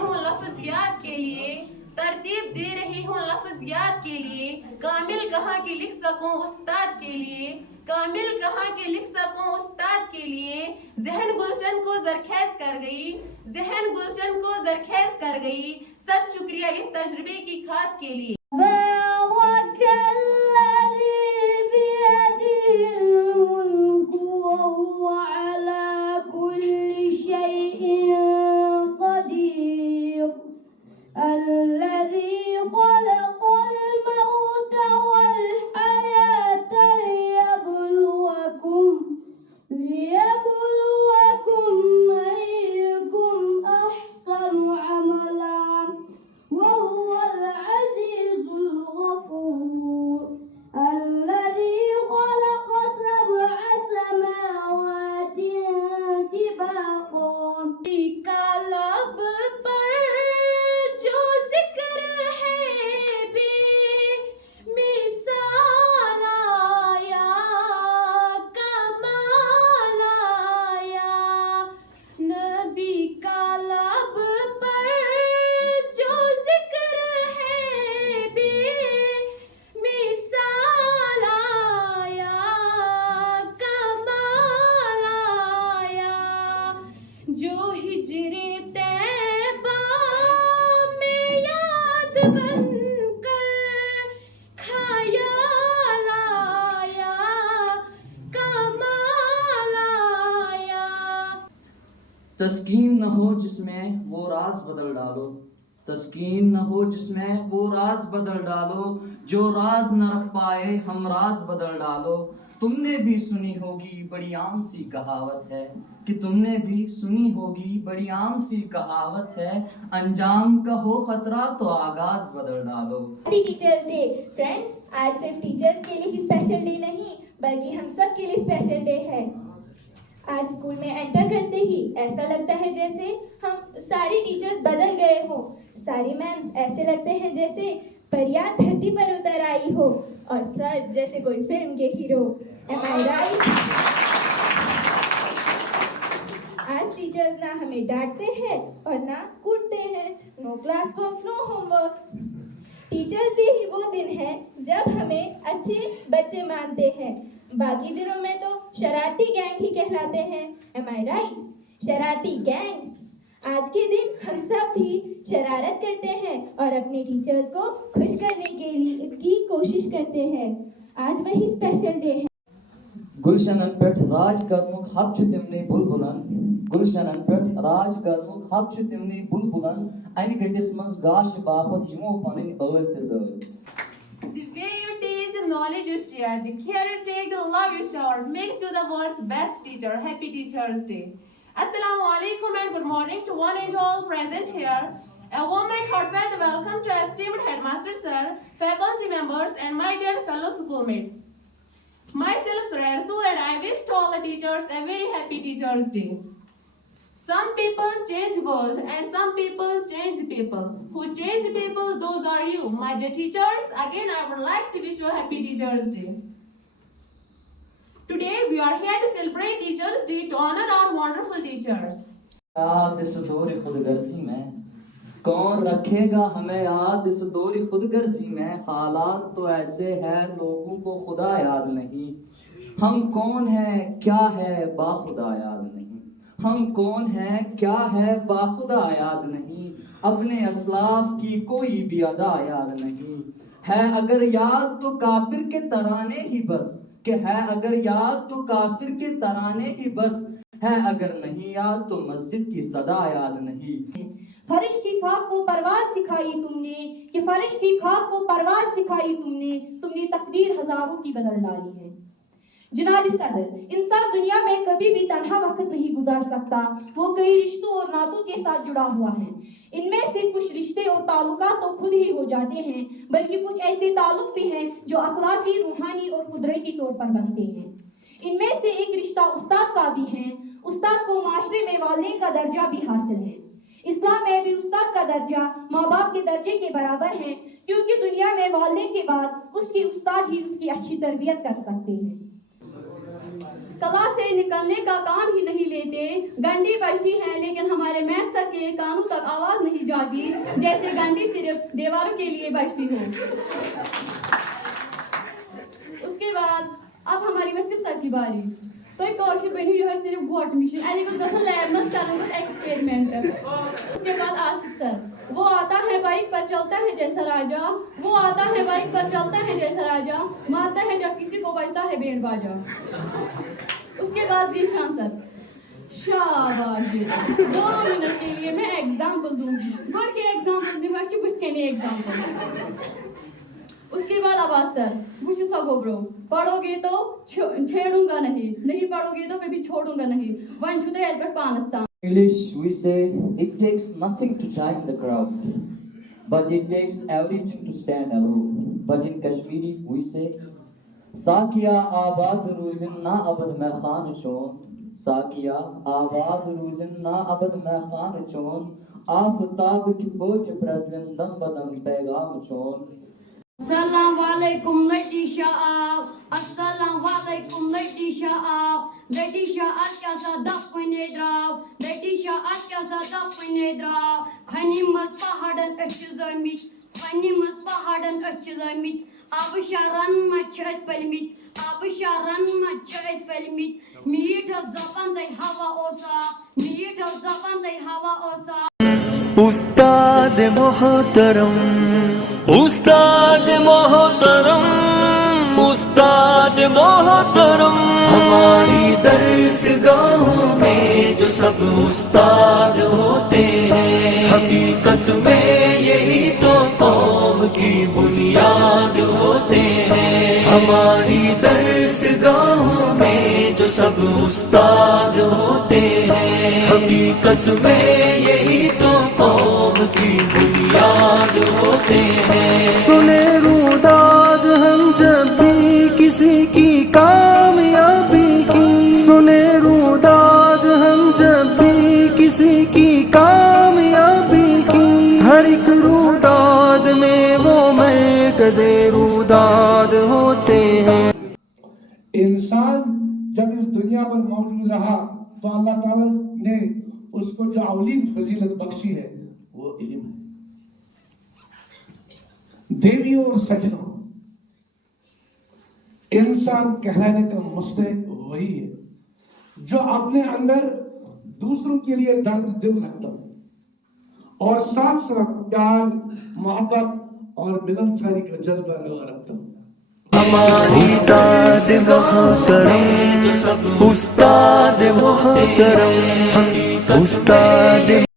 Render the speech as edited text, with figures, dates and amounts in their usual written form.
ہوں لفظیات کے لیے، ترتیب دے رہی ہوں لفظیات کے لیے، کامل کہاں کہ لکھ سکوں استاد کے لیے، کامل کہاں کہ لکھ سکوں استاد کے لیے، ذہن گلشن کو زرخیز کر گئی، ذہن گلشن کو زرخیز کر گئی، سچ شکریہ اس تجربے کی کھاد کے لیے۔ بارك الذي بيده الملك وهو على كل شيء قدير، الذي خلق الموت والحياة ليبلوكم أيكم أحسن عملا وهو العزيز الغفور، الذي خلق 7 سماوات طباقا کا لب پر جو ذکر ہے بے مثال آیا، کمال آیا، نبی کا لب پر جو ذکر ہے بے مثال آیا، کمال آیا، جو ہجر طیبہ میں یاد بن کر خیال آیا، کمال آیا۔ تسکین نہ ہو جس میں وہ راز بدل ڈالو، تسکین نہ ہو جس میں وہ راز بدل ڈالو، جو راز نہ رکھ پائے ہم راز بدل ڈالو۔ تم نے بھی سنی ہوگی بڑی عام سی کہاوت ہے، کہ تم نے بھی سنی ہوگی بڑی عام سی کہاوت ہے، انجام کا ہو خطرہ تو آغاز بدل ڈالو۔ ہیپی ٹیچرز ڈے فرینڈز، آج صرف ٹیچرز کے لیے ہی اسپیشل ڈے نہیں بلکہ ہم سب کے لیے اسپیشل ڈے ہے۔ آج اسکول میں انٹر کرتے ہی ایسا لگتا ہے جیسے ہم ساری ٹیچرز بدل گئے ہوں، ساری میمز ایسے لگتے ہیں جیسے پریاں دھرتی پر اتر آئی ہو، اور سر جیسے کوئی فلم کے ہیرو۔ Am I right؟ آج ٹیچرز نہ ہمیں ڈانٹتے ہیں اور نہ کوٹتے ہیں، no classwork no homework. Teachers day ہی وہ دن ہے جب ہمیں اچھے بچے مانتے ہیں، باقی دنوں میں تو شرارتی گینگ ہی کہلاتے ہیں۔ Am I right؟ شرارتی گینگ۔ آج کے دن ہم سب بھی شرارت کرتے ہیں اور اپنے ٹیچرز کو خوش کرنے کے لیے کی کوشش کرتے ہیں۔ آج وہی اسپیشل ڈے ہے۔ گلشنن پٮ۪ٹھ راج کرنُک حق چھُ تِمنٕے بُلبُلن، گلشنن پٮ۪ٹھ راج کرنُک حق چھُ تِمنٕے بُلبُلن، اَنہِ گٔٹِس منٛز گاشہٕ باپتھ یِمو پنٕنۍ ٲلۍ تہِ زٲلۍ۔ The way you teach, the knowledge you share, the care you take, the love you shower makes you the world's best teacher. Happy Teachers Day. Assalamu alaikum and good morning to one and all present here. A warm and heartfelt welcome to esteemed Headmaster Sir, faculty members and my dear fellow schoolmates. Myself Suraya Rasool and I wish to all the teachers a very happy Teachers Day. Some people change the world and some people change the people. Who change the people, those are you, my dear teachers. Again, I would like to wish you a happy Teachers Day. Today, we are here to celebrate Teachers Day to honor our wonderful teachers. یاد اس دور خود غرضی میں کون رکھے گا ہمیں یاد، اس دور خود غرضی میں حالات تو ایسے ہیں لوگوں کو خدا یاد نہیں، ہم کون ہیں کیا ہے باخدا یاد نہیں، ہم کون ہیں کیا ہے باخدا یاد نہیں، اپنے اسلاف کی کوئی بھی ادا یاد نہیں، ہے اگر یاد تو کافر کے ترانے ہی بس، کہ ہے اگر یاد تو کافر کے ترانے ہی بس، ہے اگر نہیں یاد تو مسجد کی صدا یاد نہیں۔ فرش کی خاک کو پرواز سکھائی تم نے، کہ فرش کی خاک کو پرواز سکھائی تم نے تقدیر ہزاروں کی بدل ڈالی ہے۔ جناب صدر، انسان دنیا میں کبھی بھی تنہا وقت نہیں گزار سکتا، وہ کئی رشتوں اور ناتوں کے ساتھ جڑا ہوا ہے۔ ان میں سے کچھ رشتے اور تعلقات تو خود ہی ہو جاتے ہیں، بلکہ کچھ ایسے تعلق بھی ہیں جو اخلاقی، روحانی اور قدرتی طور پر بنتے ہیں۔ ان میں سے ایک رشتہ استاد کا بھی ہے۔ استاد کو معاشرے میں والدین کا درجہ بھی حاصل ہے۔ اسلام میں بھی استاد کا درجہ ماں باپ کے درجے کے برابر ہے، کیونکہ دنیا میں والدین کے بعد اس کے استاد ہی اس کی اچھی تربیت کر سکتے ہیں۔ کلاس سے نکلنے کا کام ہی نہیں لیتے. گھنٹی بجتی ہیں لیکن ہمارے میتھ سر کے کانوں تک آواز نہیں جاتی جیسے گھنٹی صرف دیواروں کے لیے بجتی ہو. اس کے بعد اب ہماری وسیم سر کی باری. تو ایک کوشش بنی ہوئی ہے صرف گھوٹ مشین ایلی کو دسن لیب میں کروں گا ایکسپیریمنٹ. اس کے بعد آصف سر وہ آتا ہے بائک پر چلتا ہے جیسا راجا, وہ آتا ہے بائک پر چلتا ہے جیسا راجا, مارتا ہے جب کسی کو بجتا ہے بینڈ باجا. اس کے بعد ذیشان سر شاباش بیٹا 2 منٹ کے لیے میں ایگزامپل دوں گی. گوڈ کے ایگزامپل دوں گی بچ کے نہیں ایگزامپل. اس کے بعد عباس سر وہ سا گوبرو پڑھو گے تو چھیڑوں گا نہیں, نہیں پڑھو گے تو کبھی چھوڑوں گا نہیں. ون چھو دے پر پانستان. English, we say it takes nothing to join the crowd, but it takes everything to stand alone. But in Kashmiri, we say, Sakiya abad ruzin na abad mein khan chon, Sakiya abad ruzin na abad mein khan chon, Aftab ki poch praslin dam badam pegham chon. Assalamu alaikum Latisha aap, Assalamu alaikum Latisha aap, Latisha atyasa dapne drav, Latisha atyasa dapne drav, Khanimat pahadan achizamit, Khanimat pahadan achizamit, Absharan machhat palmit, Absharan machhat palmit, Meetha zaban day hava osa, Meetha zaban day hava osa. استاد محترم استاد محترم استاد محترم ہماری درسگاہوں میں جو سب استاد ہوتے ہیں حقیقت میں یہی تو قوم کی بنیاد ہوتے ہیں ہماری درسگاہوں میں جو سب استاد ہوتے ہیں حقیقت میں یہی تو قوم کی بنیاد ہوتے ہیں سنے روداد ہم جب بھی کسی کی کامیابی کی سنے روداد ہم جب بھی کسی کی کامیابی کی ہر ایک روداد میں وہ مرکز روداد ہوتے ہیں انسان جب اس دنیا پر موجود رہا تو اللہ تعالیٰ نے اس کو جو اولین فضیلت بخشی ہے وہ علم ہے. دیویوں اور سجنوں انسان کہلانے کا مستحق وہی ہے جو اپنے اندر دوسروں کے لیے درد دل رکھتا ہوں اور ساتھ ساتھ پیار محبت اور ملنساری کا جذبہ رکھتا ہوں. ہماری استاد محترم استاد محترم استاد